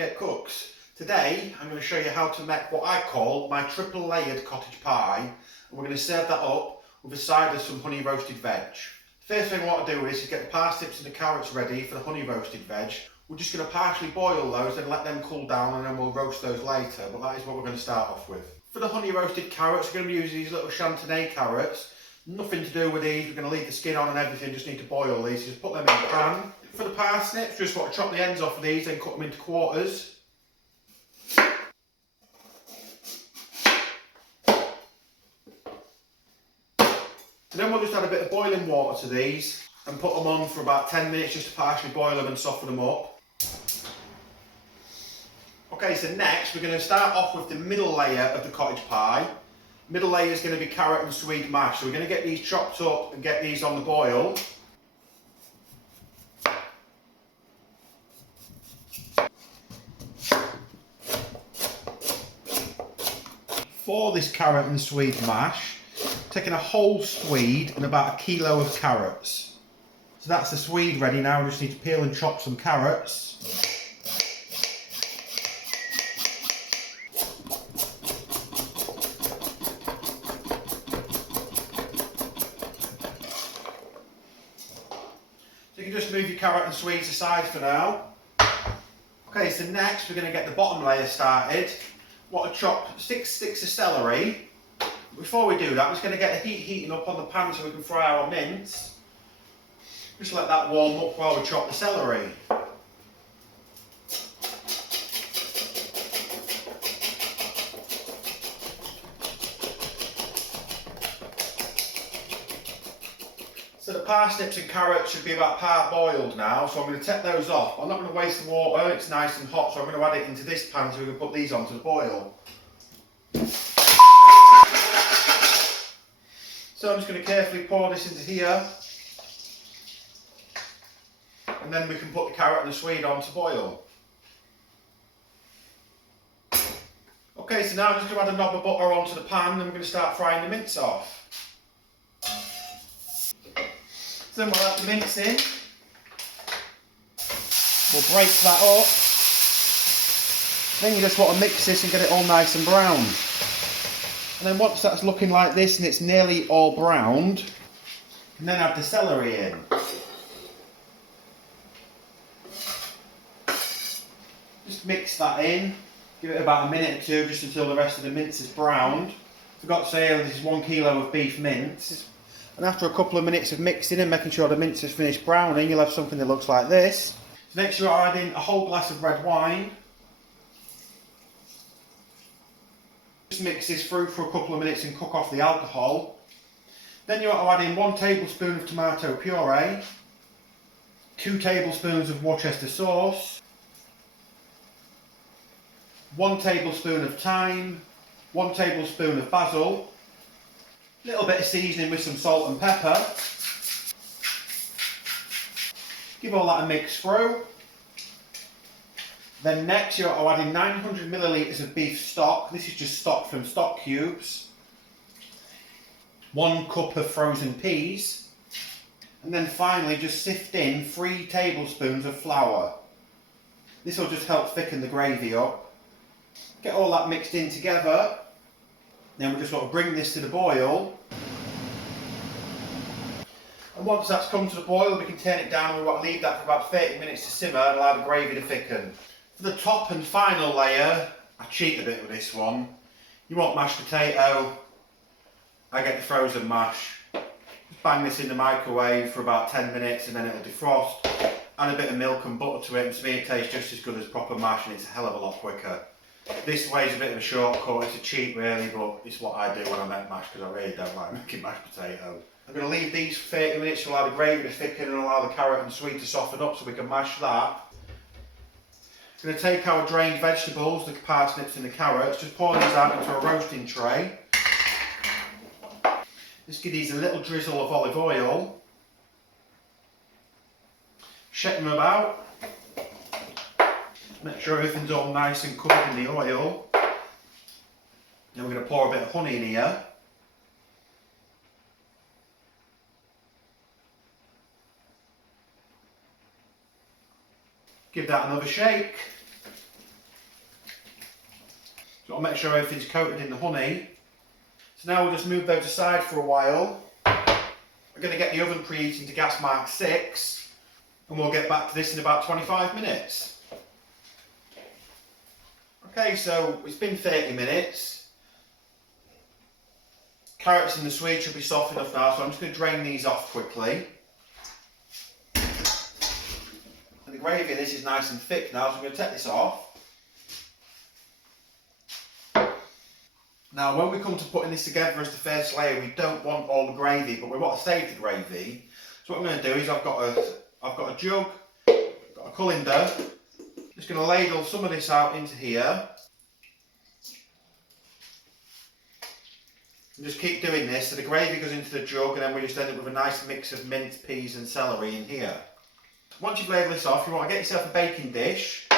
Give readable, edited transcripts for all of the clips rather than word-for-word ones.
Kirk Kooks. Today I'm going to show you how to make what I call my triple layered cottage pie, and we're going to serve that up with a side of some honey roasted veg. First thing I want to do is get the parsnips and the carrots ready for the honey roasted veg. We're just going to partially boil those and let them cool down, and then we'll roast those later, but that is what we're going to start off with. For the honey roasted carrots, we're going to be using these little chantenay carrots. Nothing to do with these, we're going to leave the skin on and everything, just need to boil these, just put them in the pan. For the parsnips, just want to chop the ends off of these and cut them into quarters. And then we'll just add a bit of boiling water to these and put them on for about 10 minutes just to partially boil them and soften them up. Okay, so next we're going to start off with the middle layer of the cottage pie. Middle layer is going to be carrot and swede mash. So we're going to get these chopped up and get these on the boil. For this carrot and swede mash, taking a whole swede and about 1 kilo of carrots. So that's the swede ready now. We just need to peel and chop some carrots. So you can just move your carrot and swedes aside for now. Okay, so next we're going to get the bottom layer started. Want to chop 6 sticks of celery. Before we do that, we're just going to get the heat heating up on the pan so we can fry our mince. Just let that warm up while we chop the celery. So the parsnips and carrots should be about part boiled now, so I'm going to take those off. I'm not going to waste the water, it's nice and hot, so I'm going to add it into this pan so we can put these onto the boil. So I'm just going to carefully pour this into here, and then we can put the carrot and the swede on to boil. Okay, so now I'm just going to add a knob of butter onto the pan and we're going to start frying the mince off. So then we'll add the mince in. We'll break that up. Then you just want to mix this and get it all nice and brown. And then once that's looking like this and it's nearly all browned, and then add the celery in. Just mix that in, give it about a minute or two just until the rest of the mince is browned. Forgot to say this is 1 kilo of beef mince. And after a couple of minutes of mixing and making sure the mince has finished browning, you'll have something that looks like this. So next you're adding a whole glass of red wine. Just mix this through for a couple of minutes and cook off the alcohol. Then you want to add in 1 tablespoon of tomato puree, 2 tablespoons of Worcester sauce, 1 tablespoon of thyme, 1 tablespoon of basil, a little bit of seasoning with some salt and pepper. Give all that a mix through. Then next you're adding 900 millilitres of beef stock. This is just stock from stock cubes. 1 cup of frozen peas. And then finally just sift in 3 tablespoons of flour. This will just help thicken the gravy up. Get all that mixed in together. Then we just want to bring this to the boil. And once that's come to the boil, we can turn it down and we want to leave that for about 30 minutes to simmer and allow the gravy to thicken. For the top and final layer, I cheat a bit with this one. You want mashed potato, I get the frozen mash. Just bang this in the microwave for about 10 minutes and then it'll defrost. Add a bit of milk and butter to it, and to me it tastes just as good as proper mash and it's a hell of a lot quicker. This way is a bit of a shortcut, it's a cheat really, but it's what I do when I make mash because I really don't like making mashed potato. I'm going to leave these for 30 minutes to allow the gravy to thicken and allow the carrot and swede to soften up so we can mash that. I'm going to take our drained vegetables, the parsnips and the carrots, just pour these out into a roasting tray. Just give these a little drizzle of olive oil. Shake them about. Make sure everything's all nice and covered in the oil. Then we're going to pour a bit of honey in here. Give that another shake. Got to make sure everything's coated in the honey. So now we'll just move those aside for a while. We're going to get the oven preheating to gas mark 6 and we'll get back to this in about 25 minutes. Okay, so it's been 30 minutes. Carrots and the Swede should be soft enough now, so I'm just going to drain these off quickly. And the gravy in this is nice and thick now, so I'm going to take this off. Now when we come to putting this together as the first layer, we don't want all the gravy, but we want to save the gravy. So what I'm going to do is I've got a jug, got a colander, just going to ladle some of this out into here. And just keep doing this so the gravy goes into the jug, and then we just end up with a nice mix of mint, peas and celery in here. Once you've ladled this off, you want to get yourself a baking dish.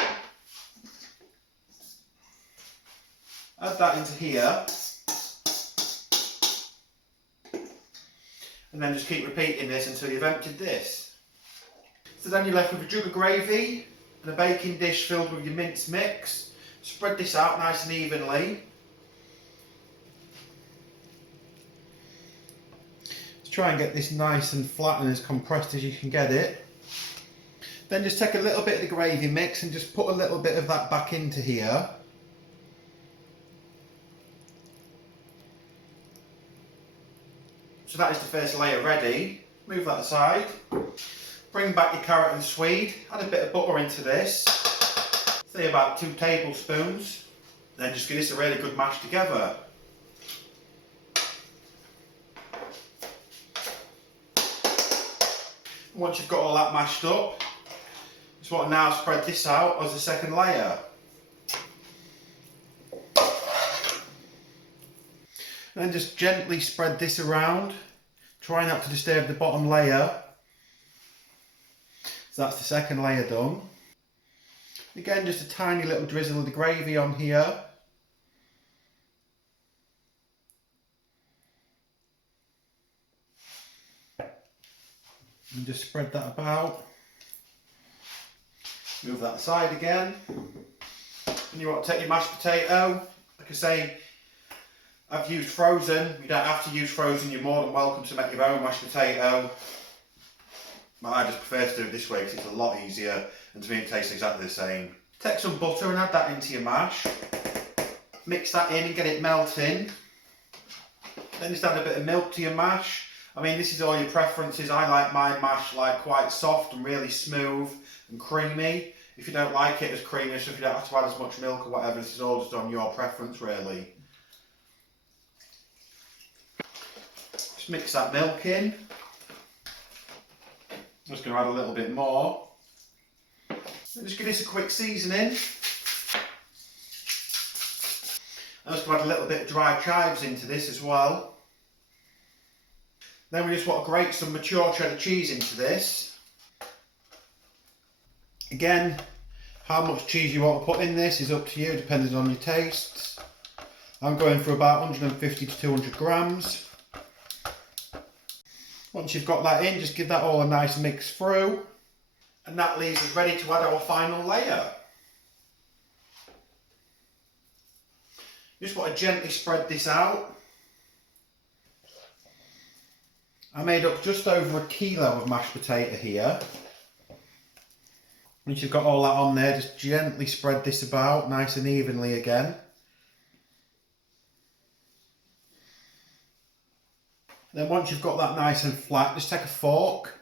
Add that into here. And then just keep repeating this until you've emptied this. So then you're left with a jug of gravy and a baking dish filled with your mince mix. Spread this out nice and evenly. Try and get this nice and flat and as compressed as you can get it. Then just take a little bit of the gravy mix and just put a little bit of that back into here. So that is the first layer ready. Move that aside. Bring back your carrot and swede. Add a bit of butter into this. Say about 2 tablespoons. Then just give this a really good mash together. Once you've got all that mashed up, just want to now spread this out as the second layer. Then just gently spread this around, try not to disturb the bottom layer. So that's the second layer done. Again, just a tiny little drizzle of the gravy on here. And just spread that about. Move that aside again. And you want to take your mashed potato. Like I say, I've used frozen. You don't have to use frozen. You're more than welcome to make your own mashed potato. But I just prefer to do it this way because it's a lot easier, and to me it tastes exactly the same. Take some butter and add that into your mash. Mix that in and get it melting. Then just add a bit of milk to your mash. I mean, this is all your preferences. I like my mash like quite soft and really smooth and creamy. If you don't like it as creamy, so if you don't have to add as much milk or whatever, this is all just on your preference really. Just mix that milk in. I'm just going to add a little bit more. And just give this a quick seasoning. I'm just going to add a little bit of dry chives into this as well. Then we just want to grate some mature cheddar cheese into this. Again, how much cheese you want to put in this is up to you, depending on your tastes. I'm going for about 150 to 200 grams. Once you've got that in, just give that all a nice mix through. And that leaves us ready to add our final layer. You just want to gently spread this out. I made up just over 1 kilo of mashed potato here. Once you've got all that on there, just gently spread this about nice and evenly again. Then once you've got that nice and flat, just take a fork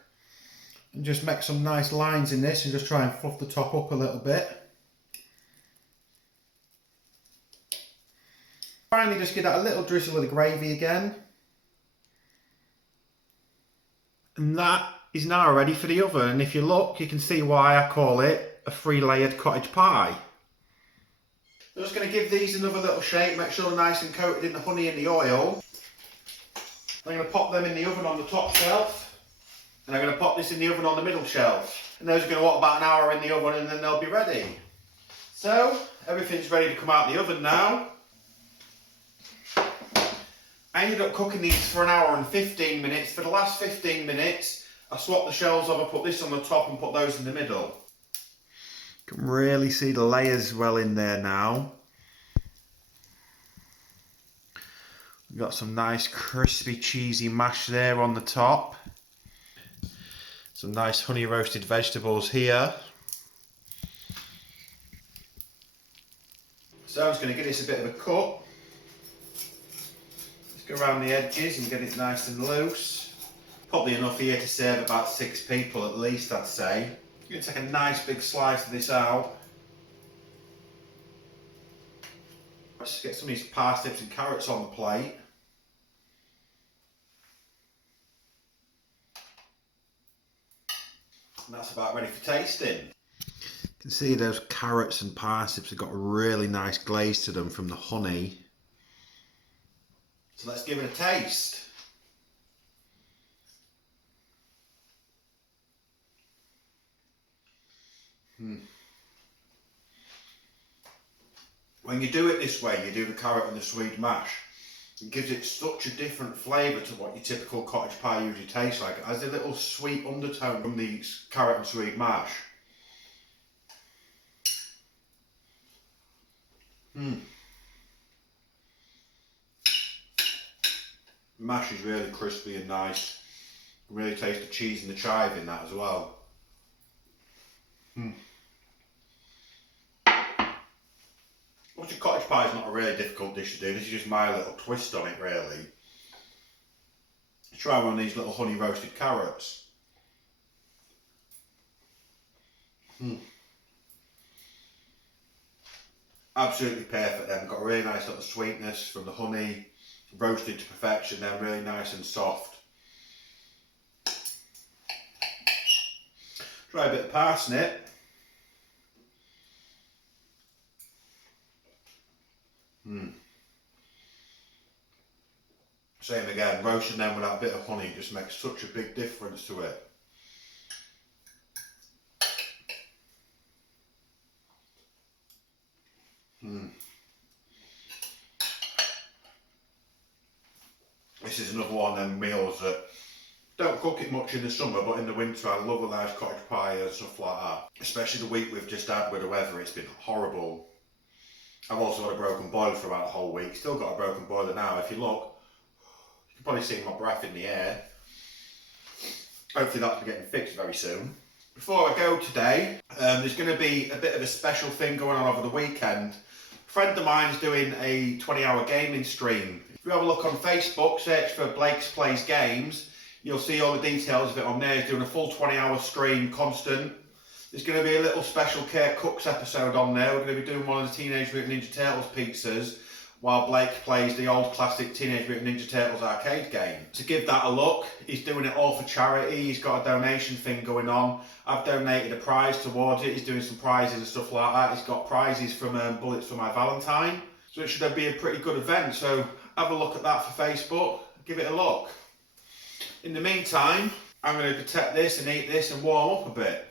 and just make some nice lines in this and just try and fluff the top up a little bit. Finally, just give that a little drizzle of the gravy again. And that is now ready for the oven. And if you look, you can see why I call it a 3-layered cottage pie. I'm just going to give these another little shake, make sure they're nice and coated in the honey and the oil. I'm going to pop them in the oven on the top shelf, and I'm going to pop this in the oven on the middle shelf. And those are going to walk about an hour in the oven and then they'll be ready. So, everything's ready to come out of the oven now. I ended up cooking these for 1 hour and 15 minutes. For the last 15 minutes, I swapped the shells over, put this on the top and put those in the middle. You can really see the layers well in there now. We've got some nice crispy cheesy mash there on the top. Some nice honey roasted vegetables here. So I'm just going to give this a bit of a cut. Just go around the edges and get it nice and loose. Probably enough here to serve about 6 people at least, I'd say. I'm going to take a nice big slice of this out. Let's get some of these parsnips and carrots on the plate. And that's about ready for tasting. You can see those carrots and parsnips have got a really nice glaze to them from the honey. So let's give it a taste. When you do it this way, you do the carrot and the Swede mash, it gives it such a different flavour to what your typical cottage pie usually tastes like. It has a little sweet undertone from the carrot and Swede mash. The mash is really crispy and nice. You really taste the cheese and the chive in that as well. Obviously, cottage pie is not a really difficult dish to do. This is just my little twist on it, really. Try one of these little honey roasted carrots. Absolutely perfect then. Got a really nice little sweetness from the honey, roasted to perfection, then really nice and soft. Try a bit of parsnip. Same again, roasting them with that bit of honey just makes such a big difference to it. This is another one of them meals that don't cook it much in the summer, but in the winter I love a nice cottage pie and stuff like that. Especially the week we've just had with the weather, it's been horrible. I've also had a broken boiler for about a whole week. Still got a broken boiler now. If you look, you can probably see my breath in the air. Hopefully that'll be getting fixed very soon. Before I go today, there's going to be a bit of a special thing going on over the weekend. A friend of mine is doing a 20-hour gaming stream. If you have a look on Facebook, search for Blake's Plays Games, you'll see all the details of it on there. He's doing a full 20-hour stream, constant. There's going to be a little special Kirk Kooks episode on there. We're going to be doing one of the Teenage Mutant Ninja Turtles pizzas while Blake plays the old classic Teenage Mutant Ninja Turtles arcade game. To give that a look, he's doing it all for charity. He's got a donation thing going on. I've donated a prize towards it. He's doing some prizes and stuff like that. He's got prizes from Bullets for My Valentine. So it should be a pretty good event. So have a look at that for Facebook. Give it a look. In the meantime, I'm going to protect this and eat this and warm up a bit.